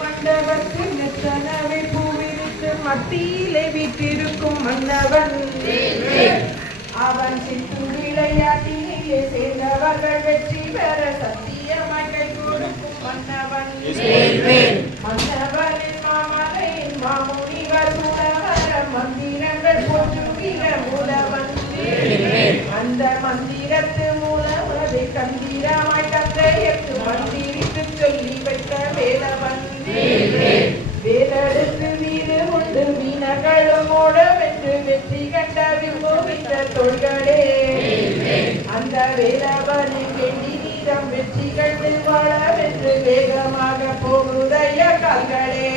மண்டபத்தில் எத்தனவை பூவிருக்கு மத்தியிலே வீட்டிருக்கும் மன்னவன்? அவன் சித்து விளையாட்டிலேயே சேர்ந்தவர்கள் வெற்றி பெற சத்தியமாய் கை கொடுக்கும் மன்னவன். வெற்றி கண்ட கோவிந்த தோள்களே அந்த வேலவனின் வெள்ளி வீரம் வெற்றி கண்டு வாழவென்று வேகமாக போகுதைய கால்களே.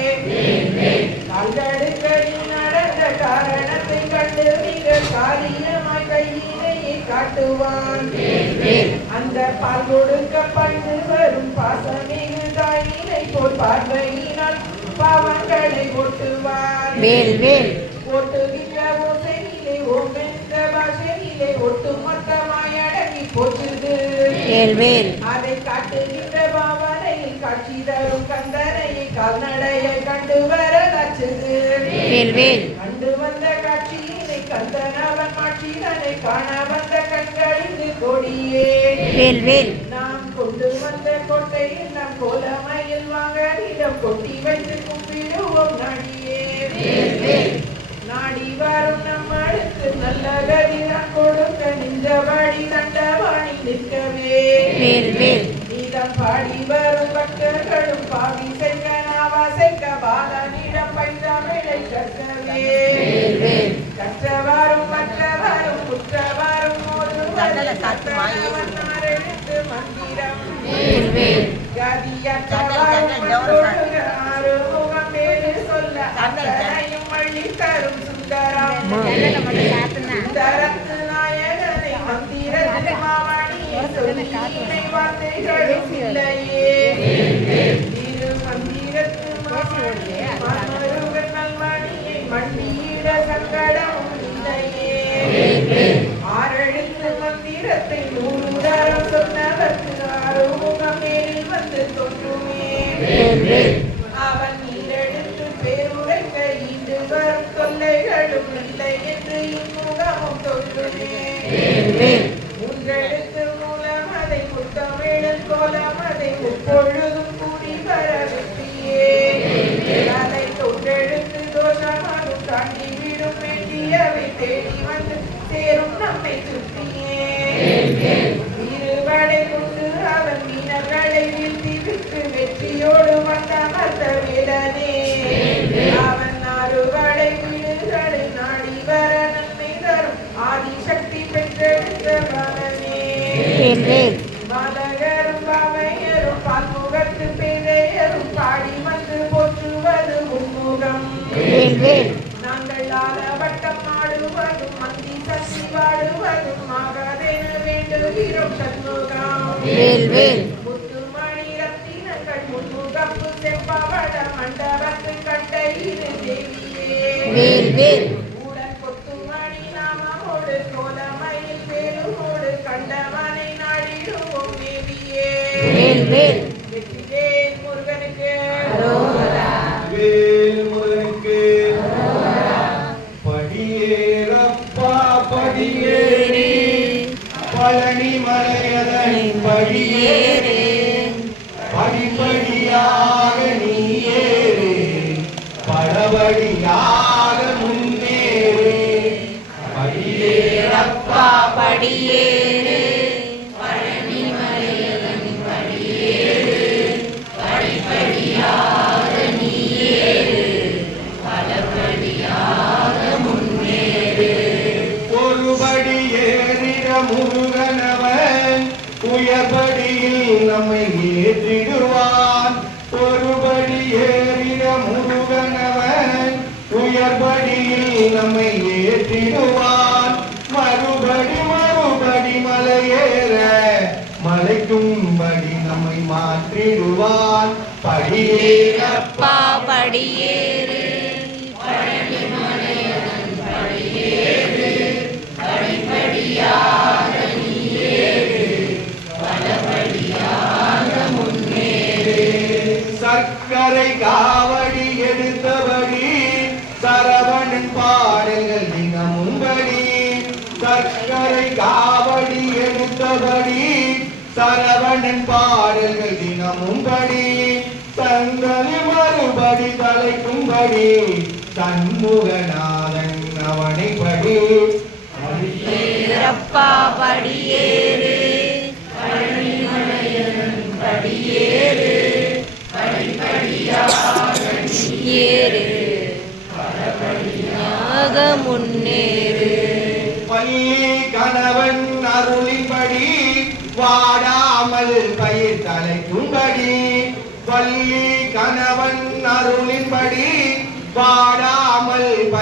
கால்களுக்களில் நடந்த காரணத்தை கண்டு மிக காரியமாய் கையிலேயே காட்டுவான். அந்த பால் கொடுக்க பண்டு வரும் பாசமிகு தாயினை போல் பார்வையினால் பாவங்களை ஒட்டுவார் வேல் வேல் வேல்வேல் அதை காட்டுகின்ற பாவனையில் காட்சி தரும் கந்தனையை கால்நடையை கண்டு வர கச்சுது வேல்வேல் கண்டு வந்த காட்சியினை கந்தனவன் மாட்சிதனை காண வந்த கண்களில் கொடியே. வேல்வேல் நாம் கொண்டு வந்த கோட்டையில் நம் கோலமையில் வாங்க நிலம் கொட்டி வைத்து கும்பிடுவோம் நாடியே நாடி வரும் நம் அடுத்து நல்ல கதிரம் கொடுக்க நின்றபடி தண்டவாணி நிற்கவே. நீதம் பாடி வரும் பக்தர்களும் பாவி செய்க நாவா செய்க பாலனிடம் பைந்தமிழை கற்கவே. வேல்வேல் கற்றவாறும் மற்றவரும் எழுத்து மந்திரம். வேல்வேல் சங்கடமும் இல்லையே ஆறெழுத்து மந்திரத்தை நூல் இல்லை என்று இம்முகமும் மூலம் அதை முத்தமிழன் கோலம் அதை முப்பொழுதும் கூடி வர அதை தொண்டெழுத்து தோஷமாகும் தாண்டி விடும் வேண்டியவை தேடி வந்து சேரும் நம்மை சுற்றியே வேல்வேல் நாங்கள் ஆலவட்டம் ஆடுவதும் மந்தி சக்தி வாடுவதும் ஆகாதென வேண்டுகிறோம் சண்முகம். வேல்வேல் முத்துமணி ரத்தினங்கள் முன்முகப்பு செம்பவள மண்டபத்து கண்ட இரு தேவியே. வேல்வேல் உடன் முருகனவன் உயர்படியில் நம்மை ஏற்றிடுவான். ஒருபடி ஏறிட முருகனவன் உயர்படியில் நம்மை ஏற்றிடுவான். மறுபடி மறுபடி மலையேற மலைக்கும்படி நம்மை மாற்றிடுவான். படியேறப்பா அப்பா படியேறு தினமும் படி தங்களை மறுபடி தலைக்கும்படி சண்முகநாதன் அவனை படி ஏறப்பா படியேறு படியேறு ஏறு படிப்படியாக முன்னேறு. பள்ளி கணவன் அருளின்படி வாடாமல் பயிர்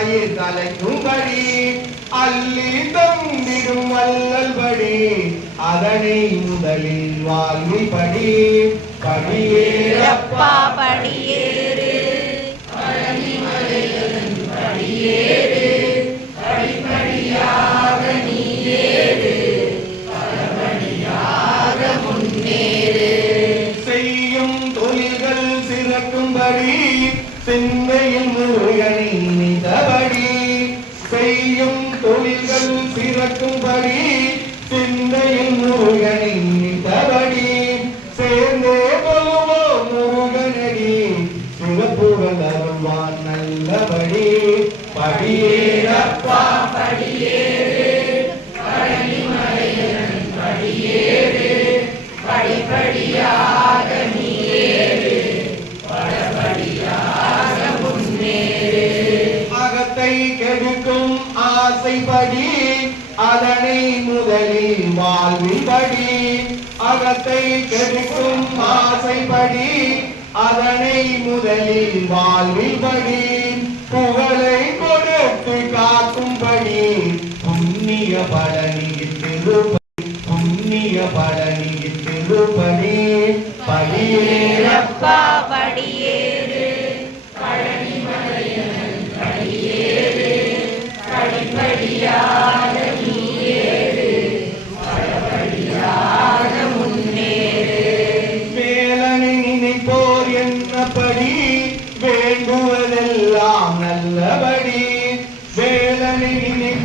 வாடாமல் பயிர் தலைக்கும்படி அள்ளி தந்திடும் வல்லல்படி அதனை முதலில் வாழ்வில் படி படியேறப்பா படியே ஆசைப்படி அதனை முதலில் வாழ்வில்படி அகத்தை கெடுக்கும் ஆசைப்படி அதனை முதலில் வாழ்வில்படி புகழை கொடுத்து காக்கும்படி புண்ணிய பழனியின் திருப்பதி புண்ணிய பழனியின் திருப்பதி படியேறப்பா படி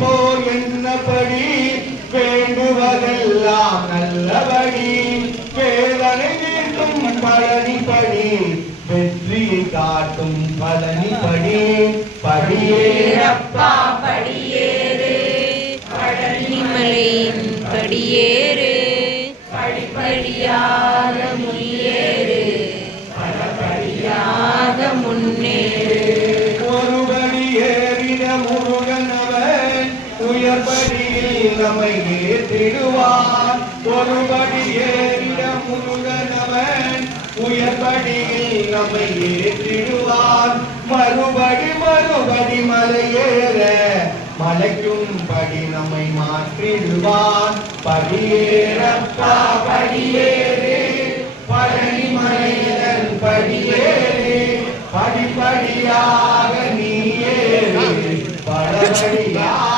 போல் என்னபடி வேண்டுவதெல்லாம் நல்லபடி. வேதனை தீர்க்கும் பழனிப்படி வெற்றியை காட்டும் பழனிப்படி படியேறப்பா ஏறப்பா படியேறு பழனிமலையின் படியே. உயர்படியில் நம்மை ஏற்றிடுவான் ஒருபடி ஏறின முருகனவன். உயர்படியில் நம்மை ஏற்றிடுவான் மறுபடி மறுபடி மலையேற. மலைக்கும் படி நம்மை மாற்றிடுவான். படியேறப்பா படியேறு. பழனி மலையதன் படியேறு. படிப்படியாக நீ ஏறு. படபடியாக